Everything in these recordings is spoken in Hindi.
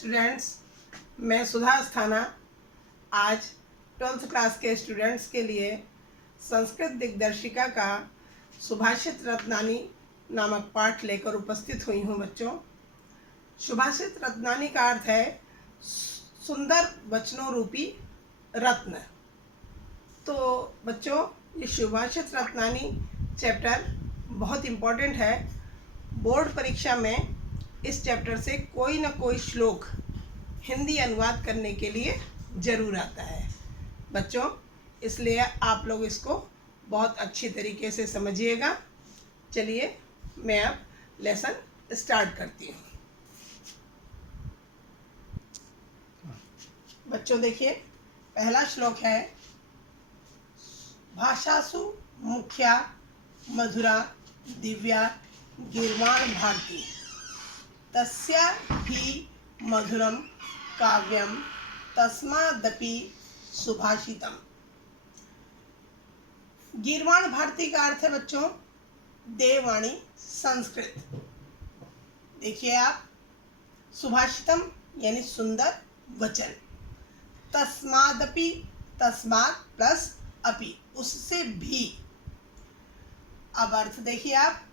स्टूडेंट्स, मैं सुधा अस्थाना आज 12th क्लास के स्टूडेंट्स के लिए संस्कृत दिग्दर्शिका का सुभाषित रत्नानी नामक पाठ लेकर उपस्थित हुई हूँ। बच्चों, सुभाषित रत्नानी का अर्थ है सुंदर वचनों रूपी रत्न। तो बच्चों, ये सुभाषित रत्नानी चैप्टर बहुत इम्पोर्टेंट है। बोर्ड परीक्षा में इस चैप्टर से कोई ना कोई श्लोक हिंदी अनुवाद करने के लिए ज़रूर आता है बच्चों, इसलिए आप लोग इसको बहुत अच्छी तरीके से समझिएगा। चलिए मैं अब लेसन स्टार्ट करती हूँ। बच्चों देखिए, पहला श्लोक है भाषासु मुख्या मधुरा दिव्या गीर्वाण भारती तस्या ही मधुरम काव्यम तस्मादपि सुभाषितम। गीर्वाण भारती का अर्थ है बच्चों देववाणी संस्कृत। देखिए आप, सुभाषितम यानी सुंदर वचन, तस्मादपि, तस्मात् प्लस अपि, उससे भी। अब अर्थ देखिए आप,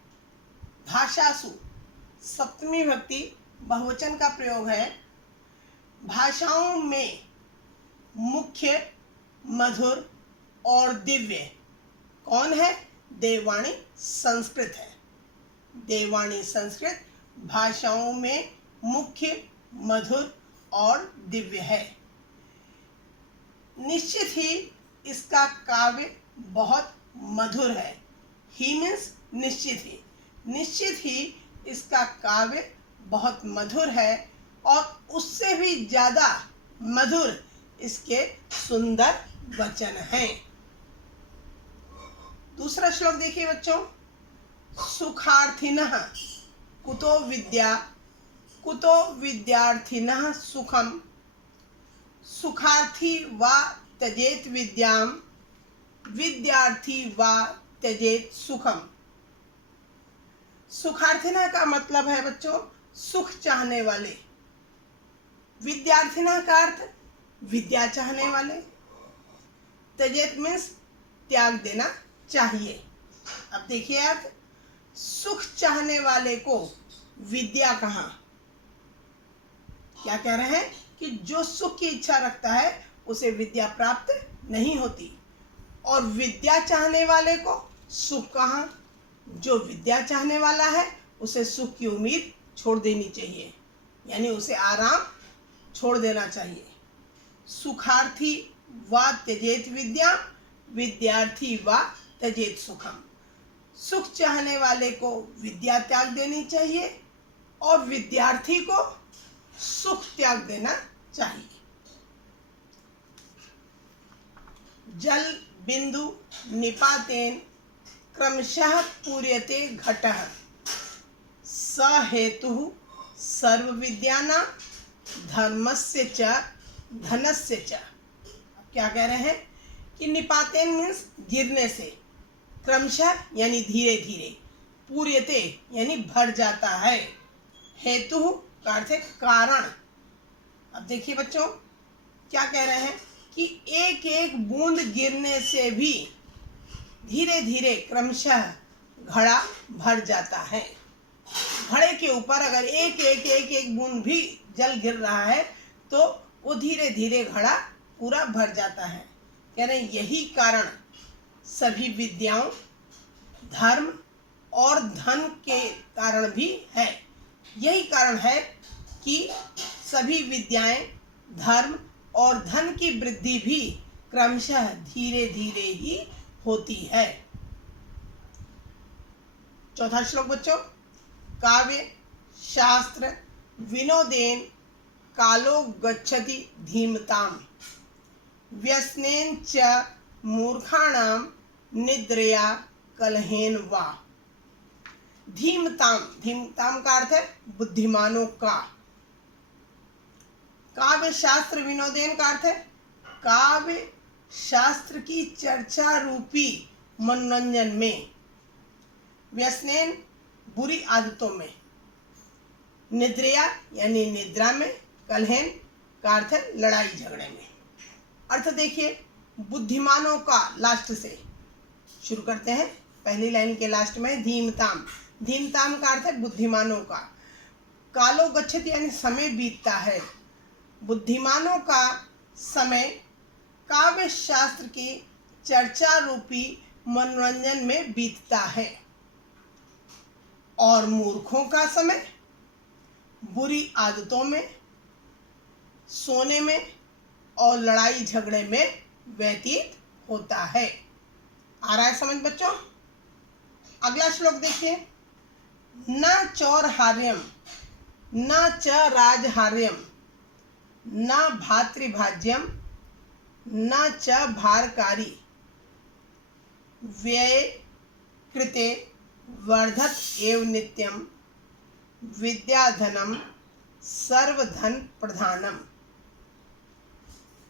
भाषासु सप्तमी विभक्ति बहुवचन का प्रयोग है। भाषाओं में मुख्य, मधुर और दिव्य कौन है? देववाणी संस्कृत है। देववाणी संस्कृत भाषाओं में मुख्य, मधुर और दिव्य है। निश्चित ही इसका काव्य बहुत मधुर है। ही मीन्स निश्चित ही इसका काव्य बहुत मधुर है और उससे भी ज़्यादा मधुर इसके सुंदर वचन हैं। दूसरा श्लोक देखिए बच्चों, सुखार्थिनः कुतो विद्या, कुतो विद्यार्थिनः सुखम, सुखार्थी वा त्यजेत विद्याम, विद्यार्थी वा त्यजेत सुखम। सुखार्थिना का मतलब है बच्चों सुख चाहने वाले। विद्यार्थिना का अर्थ विद्या चाहने वाले। त्यजेत मीन्स त्याग देना चाहिए। अब देखिए अर्थ, सुख चाहने वाले को विद्या कहाँ? क्या कह रहे हैं कि जो सुख की इच्छा रखता है उसे विद्या प्राप्त नहीं होती, और विद्या चाहने वाले को सुख कहाँ? जो विद्या चाहने वाला है उसे सुख की उम्मीद छोड़ देनी चाहिए, यानी उसे आराम छोड़ देना चाहिए। सुखार्थी वा त्यजेत विद्या, विद्यार्थी वा त्यजेत सुखम। सुख चाहने वाले को विद्या त्याग देनी चाहिए और विद्यार्थी को सुख त्याग देना चाहिए। जल बिंदु निपातेन क्रमशः पूर्यते घटः, स हेतुः सर्व विद्यानां धर्मस्य च धनस्य च। क्या कह रहे हैं कि निपातेन मीन्स गिरने से, क्रमशः यानी धीरे धीरे, पूर्यते यानी भर जाता है, हेतु का अर्थ है कारण। अब देखिए बच्चों, क्या कह रहे हैं कि एक एक बूंद गिरने से भी धीरे धीरे क्रमशः घड़ा भर जाता है। घड़े के ऊपर अगर एक बूंद भी जल गिर रहा है तो वो धीरे धीरे घड़ा पूरा भर जाता है। कह रहे हैं यही कारण सभी विद्याओं, धर्म और धन के कारण भी है। यही कारण है कि सभी विद्याएं, धर्म और धन की वृद्धि भी क्रमशः धीरे धीरे ही होती है। चौथा श्लोक बच्चों, काव्य शास्त्र विनोदेन कालो गच्छति धीमताम, व्यसनेन च मूर्खाणाम निद्रया कलहेन वा। धीमताम, धीमताम का अर्थ है बुद्धिमानों का। काव्य शास्त्र विनोदेन का अर्थ है काव्य शास्त्र की चर्चा रूपी मनोरंजन में, व्यसनेन बुरी आदतों में, निद्रया यानी निद्रा में, कलहेन का अर्थ है लड़ाई झगड़े में। अर्थ देखिए, बुद्धिमानों का, लास्ट से शुरू करते हैं, पहली लाइन के लास्ट में धीमताम। धीमताम का अर्थ है बुद्धिमानों का। कालो गच्छति यानी समय बीतता है। बुद्धिमानों का समय काव्य शास्त्र की चर्चा रूपी मनोरंजन में बीतता है, और मूर्खों का समय बुरी आदतों में, सोने में और लड़ाई झगड़े में व्यतीत होता है। आ रहा है समझ बच्चों? अगला श्लोक देखिए, न चौरहार्यम न च राजहार्यम न भातृभाज्यम न च भारकारी व्यय कृते वर्धत एव नित्यम विद्याधनम सर्वधन प्रधानम।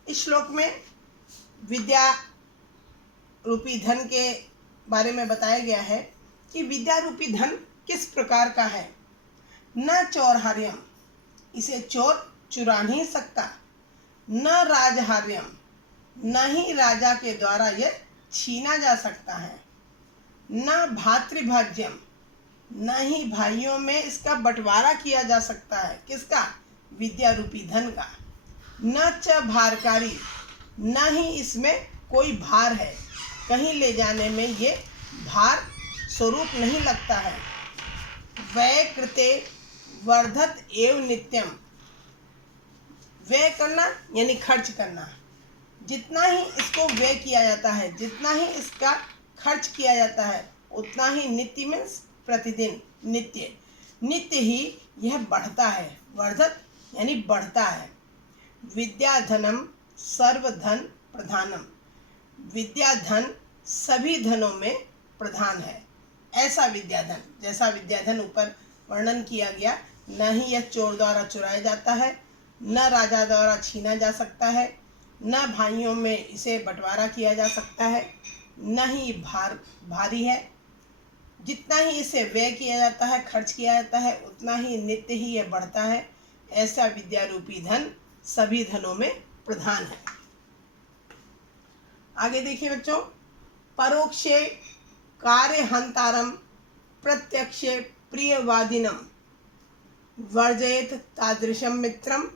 इस श्लोक में विद्या रूपी धन के बारे में बताया गया है कि विद्या रूपी धन किस प्रकार का है। न चौरहार्यम, इसे चोर चुरा नहीं सकता। न राजहार्यम, न ही राजा के द्वारा यह छीना जा सकता है। न भातृभाज्यम, न ही भाइयों में इसका बंटवारा किया जा सकता है। किसका? विद्या रूपी धन का। न च भारकारी, न ही इसमें कोई भार है, कहीं ले जाने में ये भार स्वरूप नहीं लगता है। व्यय कृते वर्धत एव नित्यम, व्यय करना यानी खर्च करना। जितना ही इसको व्यय किया जाता है, जितना ही इसका खर्च किया जाता है, उतना ही नित्य में प्रतिदिन, नित्य नित्य ही यह बढ़ता है। वर्धत यानी बढ़ता है। विद्याधनम सर्वधन प्रधानम, विद्या धन सभी धनों में प्रधान है। ऐसा विद्याधन, जैसा विद्याधन ऊपर वर्णन किया गया, न ही यह चोर द्वारा चुराया जाता है, न राजा द्वारा छीना जा सकता है, न भाइयों में इसे बंटवारा किया जा सकता है, न ही भारी है। जितना ही इसे व्यय किया जाता है, खर्च किया जाता है, उतना ही नित्य ही यह बढ़ता है। ऐसा विद्या रूपी धन सभी धनों में प्रधान है। आगे देखिए बच्चों, परोक्षे कार्यहंतारम प्रत्यक्षे प्रियवादिनम वर्जयेत तादृशम मित्रम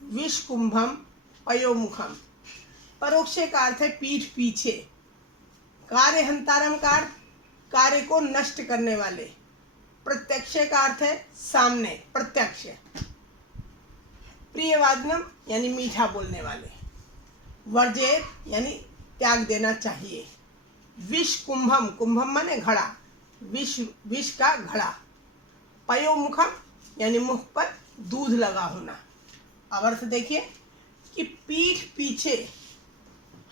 विषकुंभम पयोमुखम। परोक्षे का अर्थ है पीठ पीछे। कार्यहंतारम का अर्थ कार्य को नष्ट करने वाले। प्रत्यक्ष का अर्थ है सामने, प्रत्यक्ष। प्रियवादिनम यानी मीठा बोलने वाले। वर्जयेत यानी त्याग देना चाहिए। विष कुंभम, कुंभम माने घड़ा, विष का घड़ा। पयोमुखम यानी मुख पर दूध लगा होना। अब अर्थ देखिए कि पीठ पीछे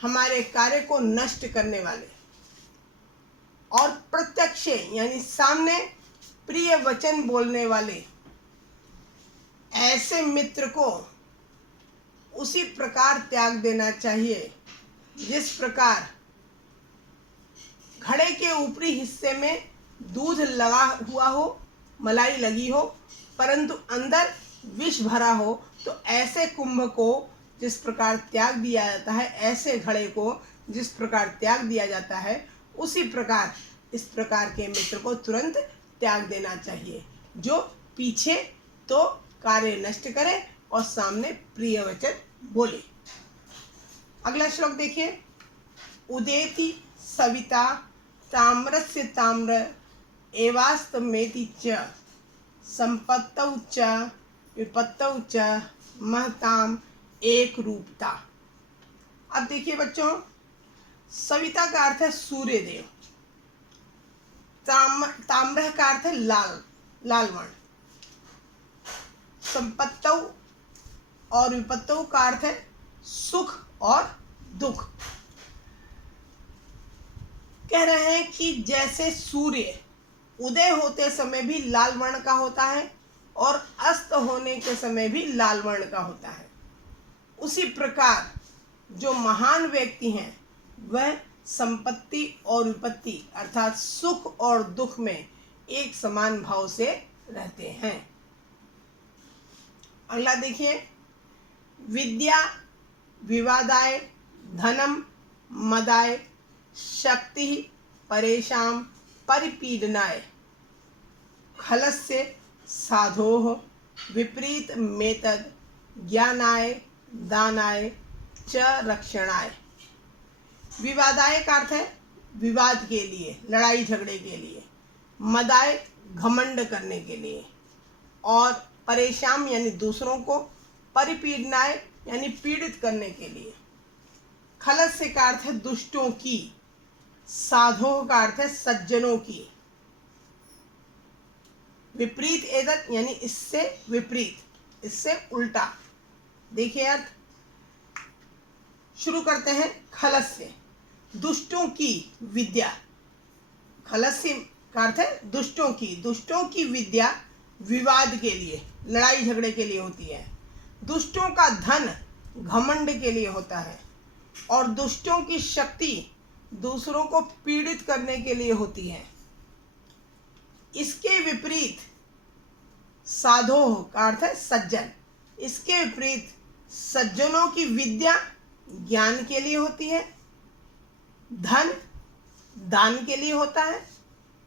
हमारे कार्य को नष्ट करने वाले, और प्रत्यक्ष यानी सामने प्रिय वचन बोलने वाले, ऐसे मित्र को उसी प्रकार त्याग देना चाहिए जिस प्रकार घड़े के ऊपरी हिस्से में दूध लगा हुआ हो, मलाई लगी हो, परंतु अंदर विष भरा हो। तो ऐसे कुंभ को जिस प्रकार त्याग दिया जाता है, ऐसे घड़े को जिस प्रकार त्याग दिया जाता है, उसी प्रकार इस प्रकार के मित्र को तुरंत त्याग देना चाहिए, जो पीछे तो कार्य नष्ट करे और सामने प्रिय वचन बोले। अगला श्लोक देखिए, उदेति सविता ताम्रस्य ताम्र एवास्तमेति च संपत्तौ च विपत्तौ च महताम एक रूपता। अब देखिए बच्चों, सविता का अर्थ है सूर्य देव। ताम्र का अर्थ है लाल, लाल वर्ण। संपत्तौ और विपत्तौ का अर्थ है सुख और दुख। कह रहे हैं कि जैसे सूर्य उदय होते समय भी लाल वर्ण का होता है और अस्त होने के समय भी लाल वर्ण का होता है, उसी प्रकार जो महान व्यक्ति हैं वह संपत्ति और विपत्ति अर्थात सुख और दुख में एक समान भाव से रहते हैं। अगला देखिए, विद्या विवादाय धनम मदाय शक्ति परेशां परिपीडनाय खलस्य साधोः विपरीत मेतद ज्ञानाय दानाय च रक्षणाय। विवादाय का अर्थ है विवाद के लिए, लड़ाई झगड़े के लिए, मदाय घमंड करने के लिए, और परेशान यानी दूसरों को, परिपीडनाय यानी पीड़ित करने के लिए। खलस्य का अर्थ है दुष्टों की, साधों का अर्थ है सज्जनों की, विपरीत एतत् यानी इससे विपरीत, इससे उल्टा। देखिए अर्थ शुरू करते हैं। खलस्य दुष्टों की विद्या, खलस्य का अर्थ है दुष्टों की विद्या विवाद के लिए, लड़ाई झगड़े के लिए होती है। दुष्टों का धन घमंड के लिए होता है, और दुष्टों की शक्ति दूसरों को पीड़ित करने के लिए होती है। इसके विपरीत साधो का अर्थ है सज्जन, इसके विपरीत सज्जनों की विद्या ज्ञान के लिए होती है, धन दान के लिए होता है,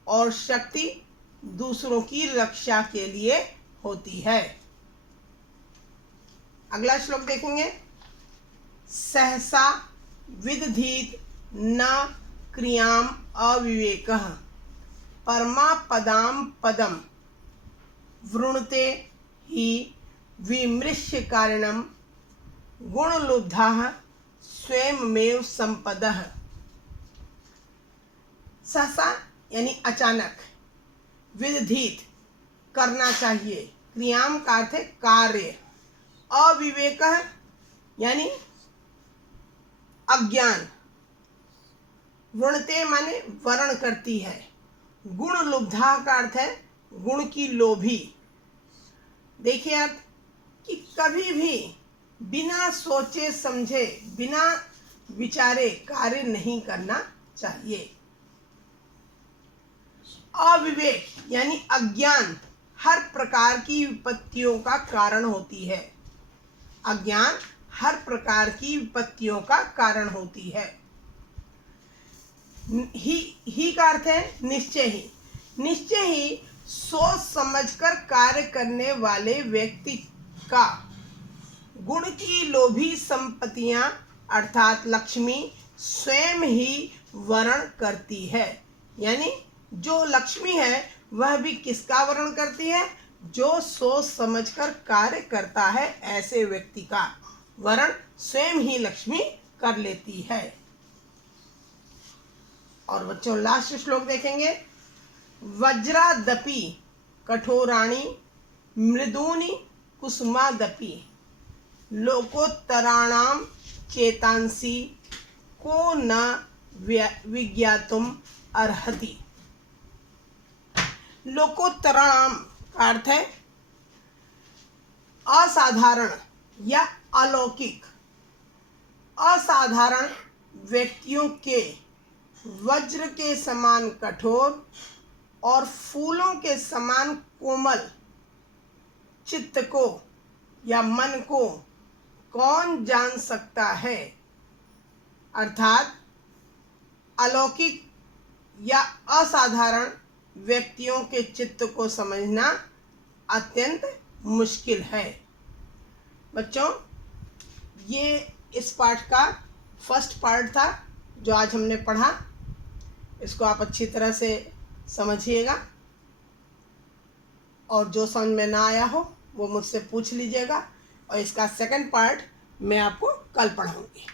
और शक्ति दूसरों की रक्षा के लिए होती है। अगला श्लोक देखेंगे। सहसा विदधीत न क्रियाम अविवेकः परमापदाम पदम वृणुते ही विमृश्य कारणम गुणलुब्धाः स्वयमेव संपदः। सहसा यानी अचानक, विदधीत करना चाहिए, क्रियाम का अर्थ है कार्य, अविवेकः यानी अज्ञान, वृणते माने वर्ण करती है, गुण लुब्धा का अर्थ है गुण की लोभी। देखिए अर्थ कि कभी भी बिना सोचे समझे, बिना विचारे कार्य नहीं करना चाहिए। अविवेक यानी अज्ञान हर प्रकार की विपत्तियों का कारण होती है, अज्ञान हर प्रकार की विपत्तियों का कारण होती है। ही का अर्थ है निश्चय ही, निश्चय ही सोच समझकर कार्य करने वाले व्यक्ति का गुण की लोभी संपत्तियां अर्थात लक्ष्मी स्वयं ही वर्ण करती है। यानी जो लक्ष्मी है वह भी किसका वर्ण करती है? जो सोच समझकर कार्य करता है ऐसे व्यक्ति का वर्ण स्वयं ही लक्ष्मी कर लेती है। और बच्चों लास्ट श्लोक देखेंगे। वज्रादपि कठोराणि मृदूनि कुसुमादपि लोकोत्तराणाम चेतांसी को न विज्ञातुम अर्हति। लोकोत्तराणाम का अर्थ है असाधारण या अलौकिक। असाधारण व्यक्तियों के वज्र के समान कठोर और फूलों के समान कोमल चित्त को या मन को कौन जान सकता है? अर्थात अलौकिक या असाधारण व्यक्तियों के चित्त को समझना अत्यंत मुश्किल है। बच्चों ये इस पाठ का फर्स्ट पार्ट था जो आज हमने पढ़ा। इसको आप अच्छी तरह से समझिएगा और जो समझ में ना आया हो वो मुझसे पूछ लीजिएगा, और इसका सेकंड पार्ट मैं आपको कल पढ़ाऊंगी।